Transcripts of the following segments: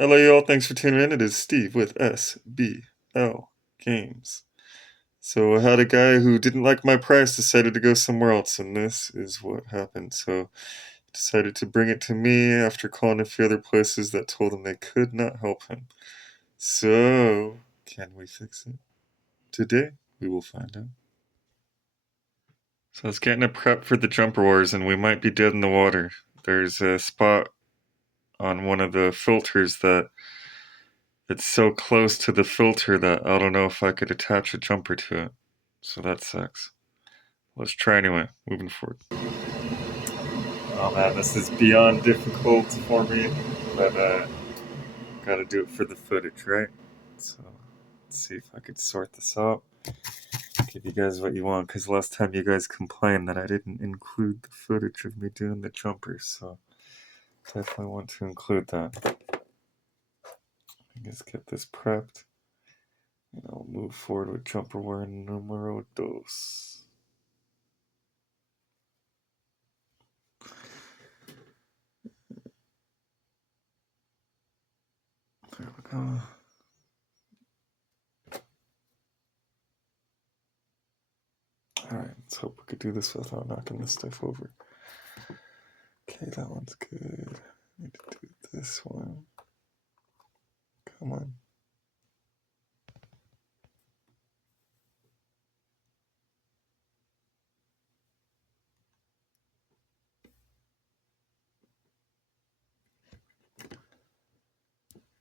Hello, y'all. Thanks for tuning in. It is Steve with SBL Games. So, I had a guy who didn't like my price decided to go somewhere else, and this is what happened. So, he decided to bring it to me after calling a few other places that told him they could not help him. So, can we fix it? Today, we will find out. So, I was getting a prep for the jumper wars, and we might be dead in the water. There's a spot on one of the filters that it's so close to the filter that I don't know if I could attach a jumper to it. So that sucks. Let's try anyway, moving forward. Oh man, this is beyond difficult for me, but gotta do it for the footage, right? So let's see if I could sort this out. Give you guys what you want, because last time you guys complained that I didn't include the footage of me doing the jumpers, so definitely want to include that. I guess get this prepped. And I'll move forward with jumperware numero dos. There we go. Alright, let's hope we could do this without knocking this stuff over. Okay, that one's good. I need to do this one. Come on.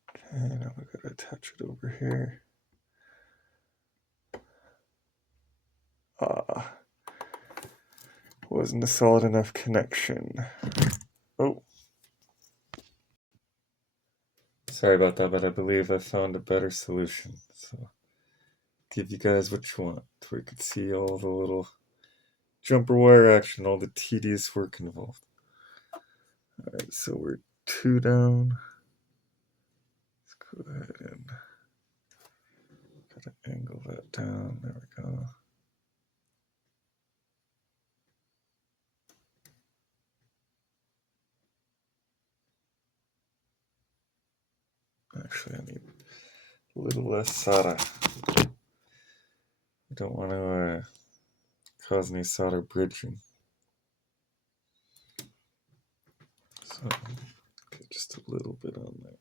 Okay, now we gotta attach it over here. Wasn't a solid enough connection. Oh. Sorry about that, but I believe I found a better solution. So, give you guys what you want, where you can see all the little jumper wire action, all the tedious work involved. Alright, so we're 2 down. Let's go ahead and gotta angle that down. There we go. Actually, I need a little less solder. I don't want to cause any solder bridging. So, get just a little bit on there.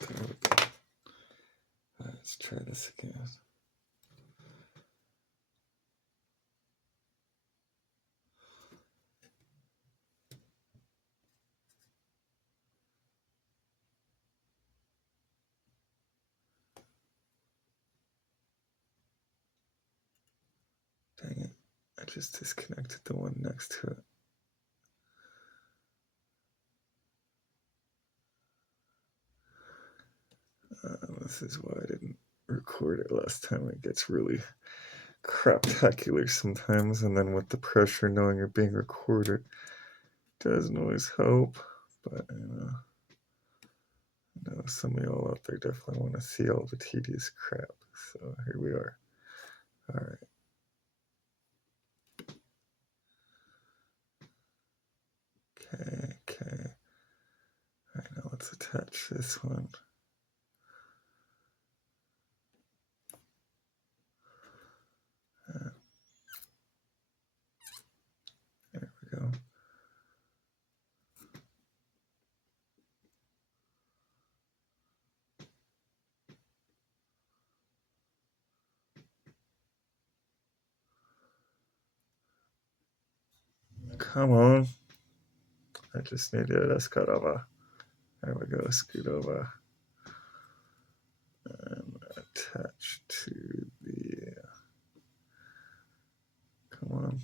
There we go. Let's try this again. Dang it. I just disconnected the one next to it. This is why I didn't record it last time. It gets really craptacular sometimes, and then with the pressure knowing you're being recorded doesn't always help. But I know some of y'all out there definitely want to see all the tedious crap. So here we are. All right. Okay. All right, now let's attach this one. There we go. Come on. I just need to scoot over. There we go, scoot over. And attach to the. Come on.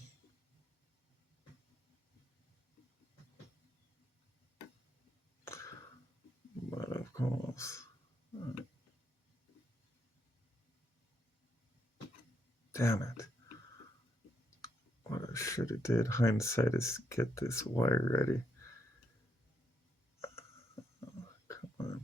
But of course. Right. Damn it. What I should have did, hindsight, is get this wire ready. Come on.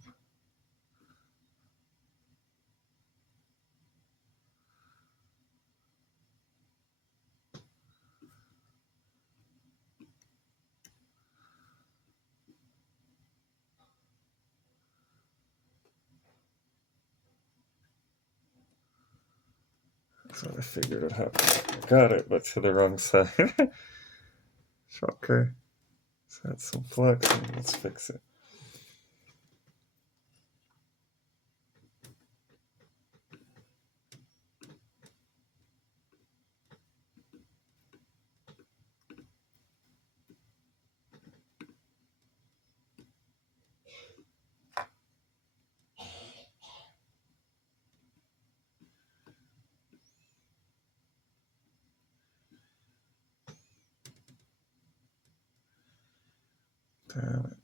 So I figured it happened. Got it, but to the wrong side. Shocker. Let's add some flex and let's fix it. Damn it.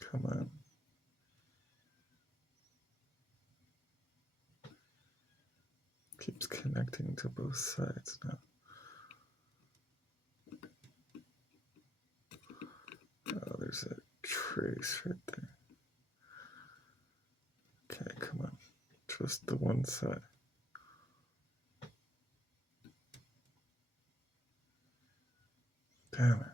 Come on. Keeps connecting to both sides now. Oh, there's a trace right there. Okay, come on. Just the one side. Damn it.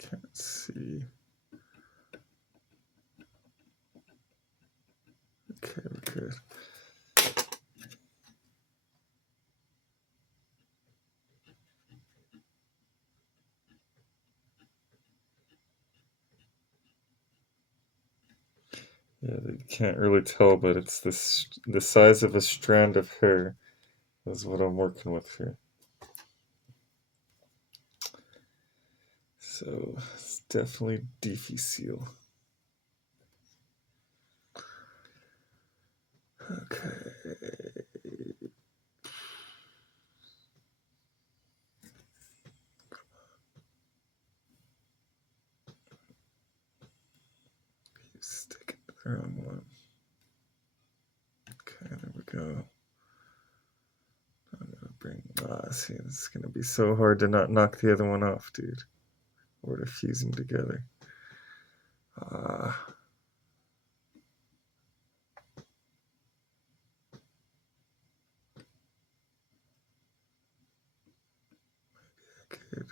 Can't see. Okay, we're good. Yeah, you can't really tell, but it's the size of a strand of hair is what I'm working with here. So it's definitely difficile. Okay. Keep sticking to the wrong one. Okay, there we go. I'm gonna bring. See, this is gonna be so hard to not knock the other one off, dude. Or to fuse them together. Good.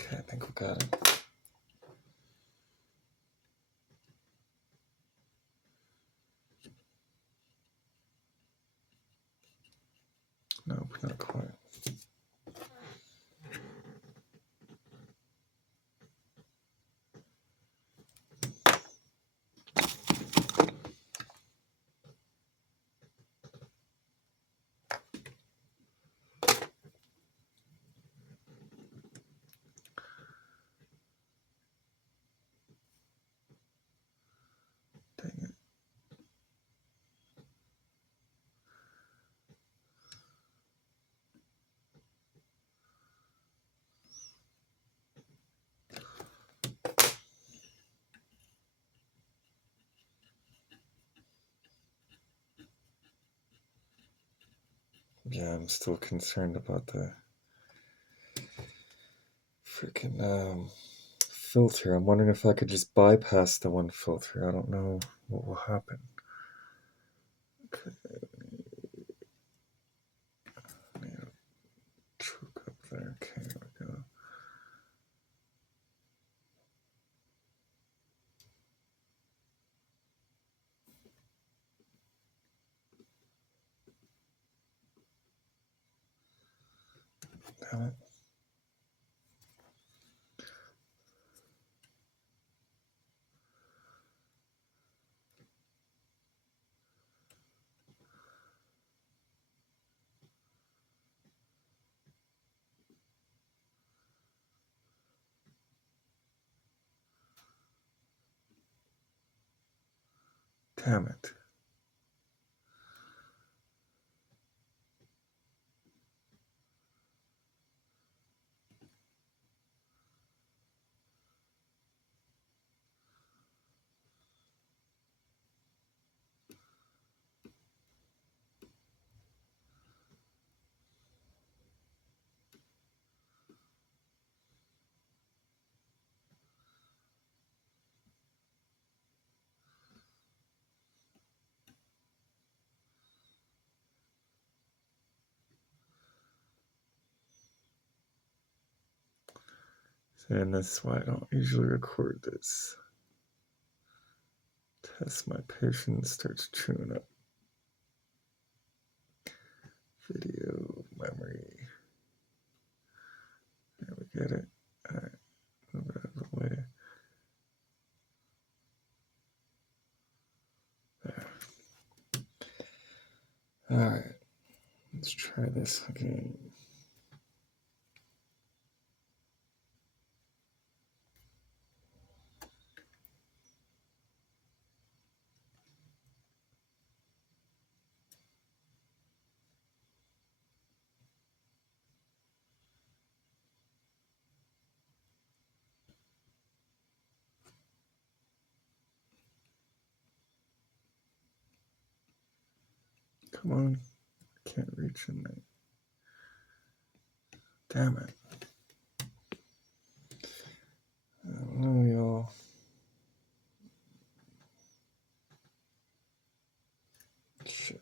Okay, I think we got it. Nope, not quite. Yeah, I'm still concerned about the freaking filter. I'm wondering if I could just bypass the one filter. I don't know what will happen. Okay. Choke up there. Okay, there we go. Damn it. Damn it. And that's why I don't usually record this. Test my patience starts chewing up. Video memory. There we get it. Alright, move it out of the way. There. Alright, let's try this again. Come on. Can't reach in there. Damn it. I don't know, y'all. Shit.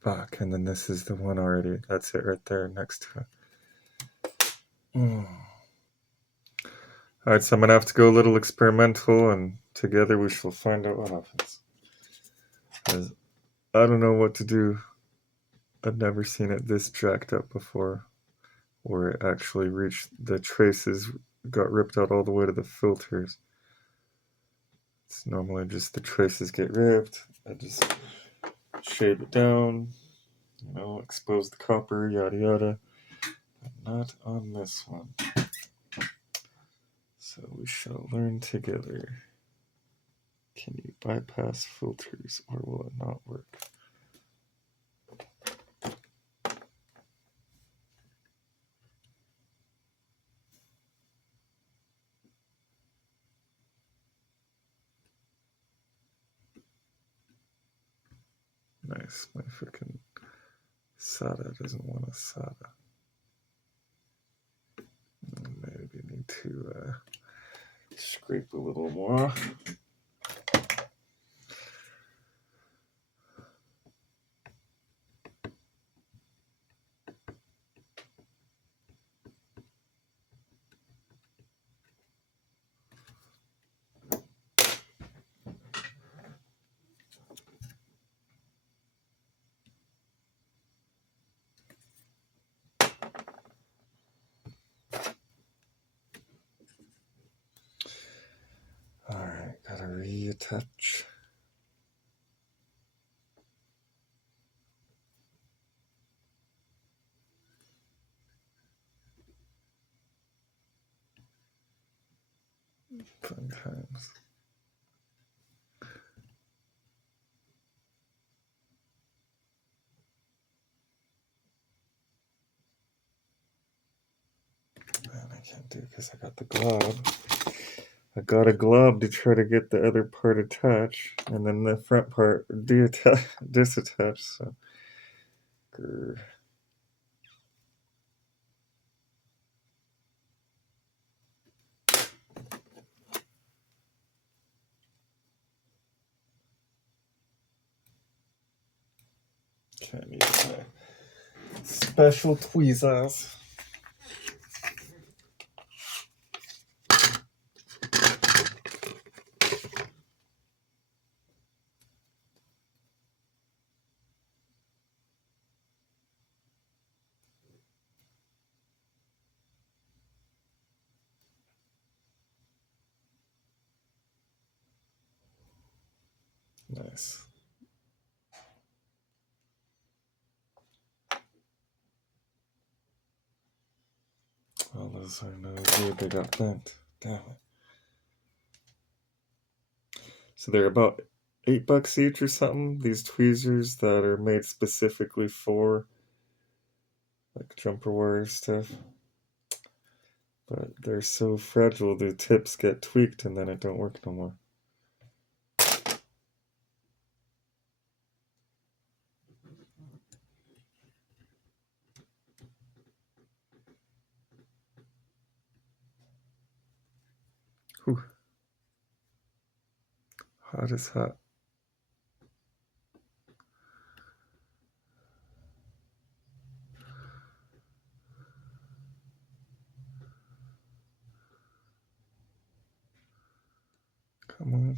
Fuck, and then this is the one already. That's it right there next to it. Alright, so I'm gonna have to go a little experimental, and together we shall find out what happens. 'Cause I don't know what to do. I've never seen it this jacked up before, where it actually reached the traces, got ripped out all the way to the filters. It's normally just the traces get ripped. I just shave it down, expose the copper, yada yada. But not on this one. So we shall learn together. Can you bypass filters, or will it not work? Nice, my freaking SATA doesn't want a SATA. Maybe need to scrape a little more. attach. Fun times. Man, I can't do it because I got the glob. I got a glob to try to get the other part attached, and then the front part disattached. So, grr. Can't use my special tweezers. Nice. All those are no good. They got bent. Damn it. So they're about $8 each or something. These tweezers that are made specifically for like jumper wire stuff. But they're so fragile, the tips get tweaked and then it don't work no more. Whew. Hot as hot. Come on.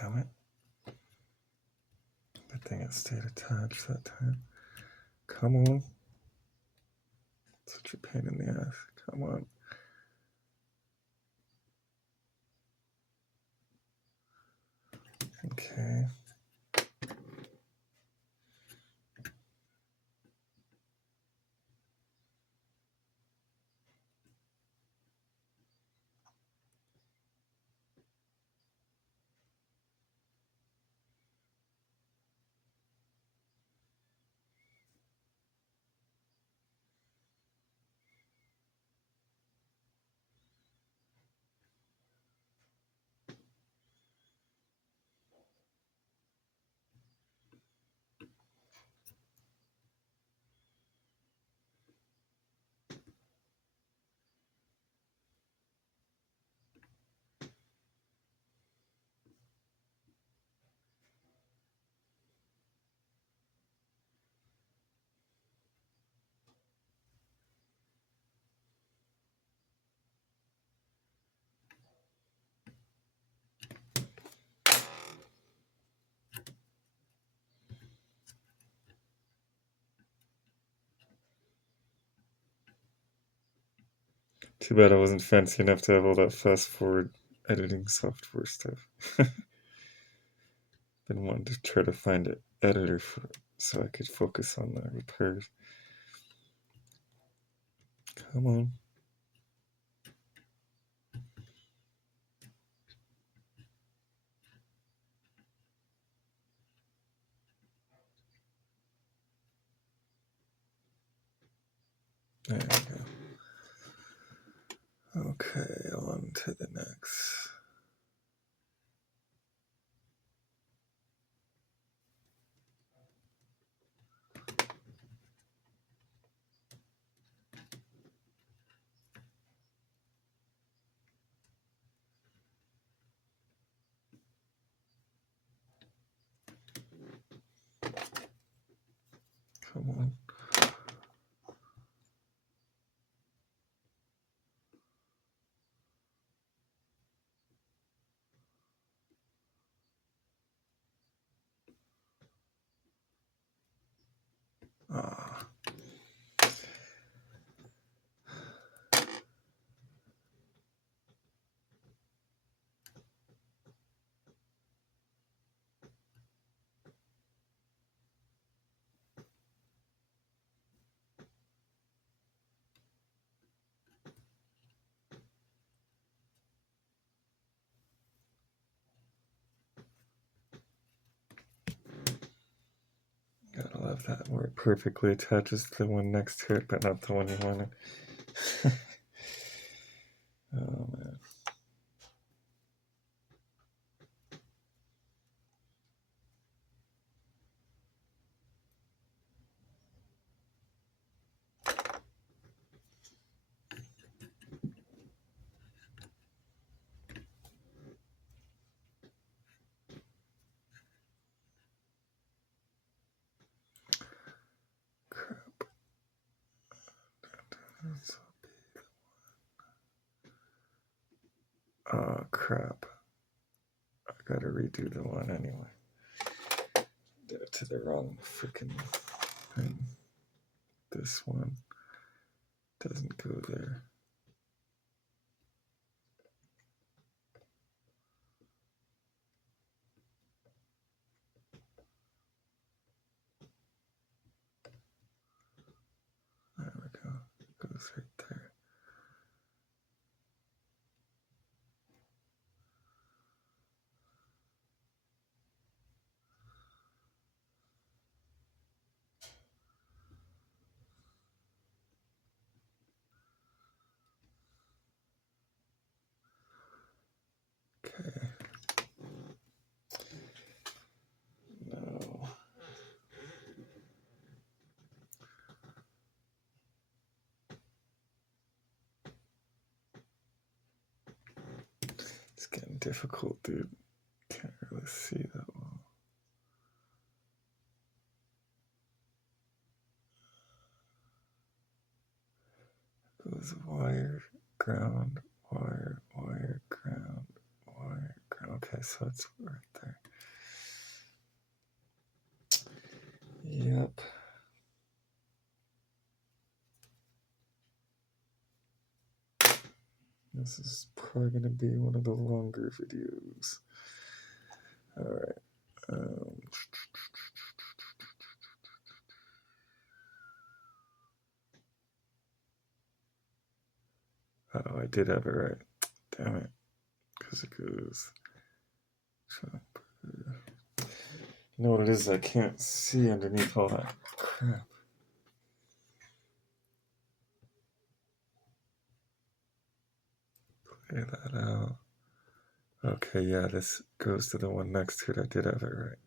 Damn it. Good thing it stayed attached that time. Come on. Such a pain in the ass. Come on. Okay. Too bad I wasn't fancy enough to have all that fast forward editing software stuff. Been wanting to try to find an editor so I could focus on the repairs. Come on. There we go. Okay, on to the next. Come on. Ah. Gotta love that where it perfectly attaches to the one next to it, but not the one you wanted. Oh man. Crap. Oh crap. I gotta redo the one anyway. Did it to the wrong freaking thing. This one doesn't go there. There we go. It goes right there. Okay. No. It's getting difficult, dude. Can't really see that well. Goes wire, ground, wire, wire, ground, wire, ground. Okay, so it's right there. Yep. This is probably going to be one of the longer videos. All right. Oh, I did have it right. Damn it. Because it goes. You know what it is? I can't see underneath all that crap. Clear that out. Okay, yeah, this goes to the one next to it. I did have it right.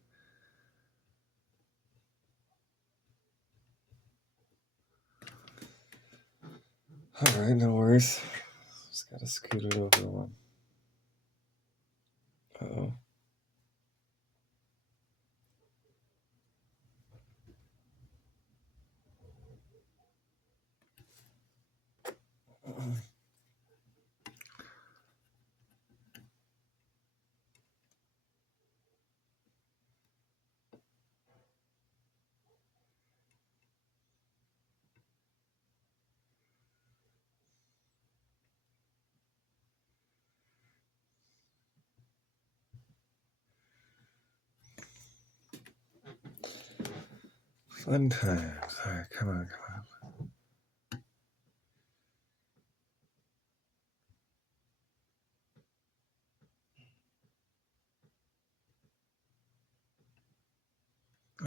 Alright, no worries. Just gotta scoot it over one. Uh-oh. Fun times. All right, come on.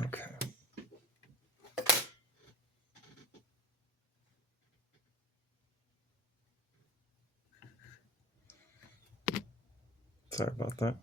Okay. Sorry about that.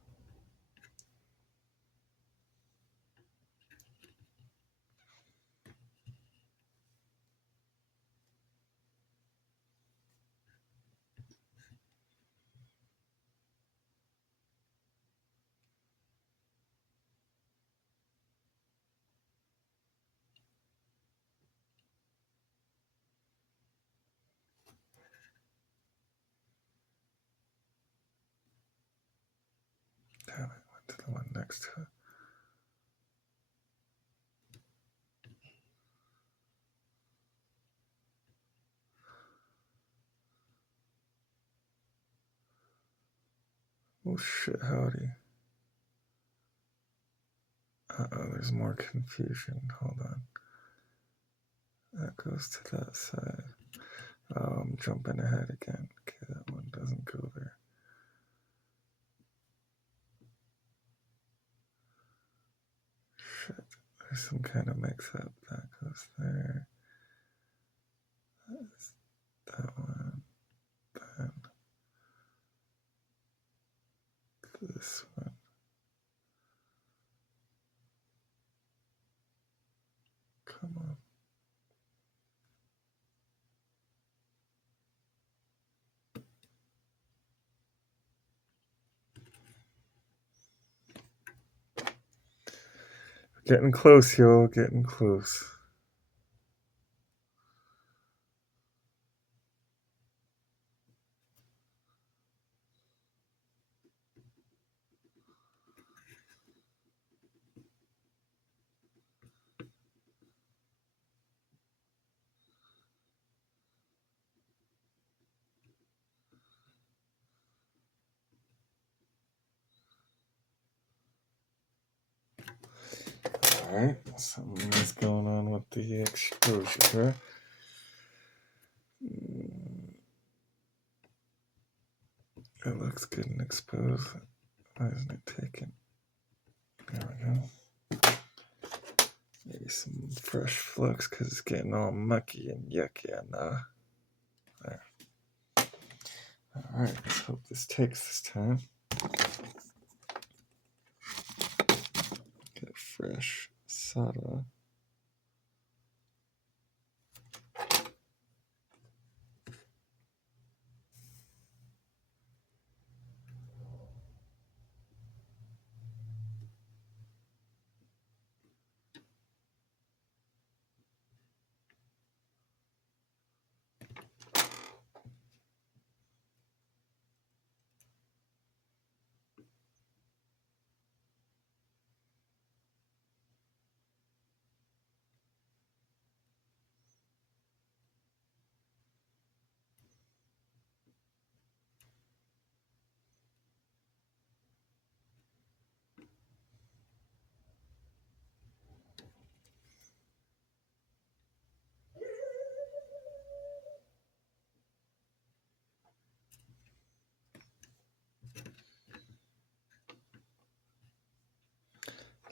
Damn it, went to the one next to it. Oh shit, howdy. Uh-oh, there's more confusion. Hold on. That goes to that side. Oh, I'm jumping ahead again. Okay, that one doesn't go there. Shit, there's some kind of mix-up. That goes there. That's that one. Then this one. Come on. Getting close, y'all. Getting close. Alright, something is going on with the exposure. It looks good and exposed. Why isn't it taken? There we go. Maybe some fresh flux because it's getting all mucky and yucky and there. Alright, let's hope this takes this time. Get fresh soda.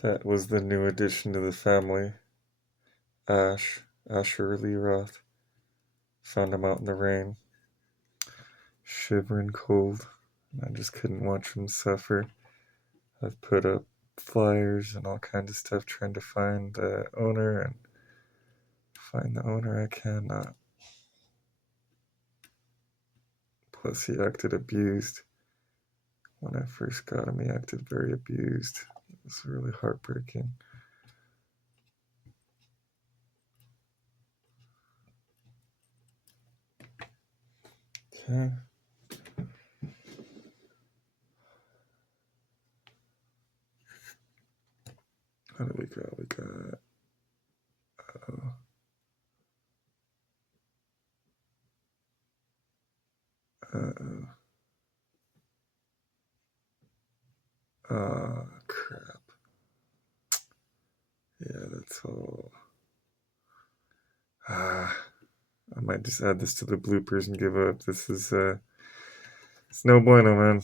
That was the new addition to the family. Asher Lee Roth. Found him out in the rain, shivering cold, and I just couldn't watch him suffer. I've put up flyers and all kinds of stuff trying to find the owner, and find the owner I cannot. Plus, he acted abused. When I first got him, he acted very abused. It was really heartbreaking. Okay. How do we go? We got. Uh-oh. Oh, crap. Yeah, that's all. I might just add this to the bloopers and give up. This is it's no bueno, man.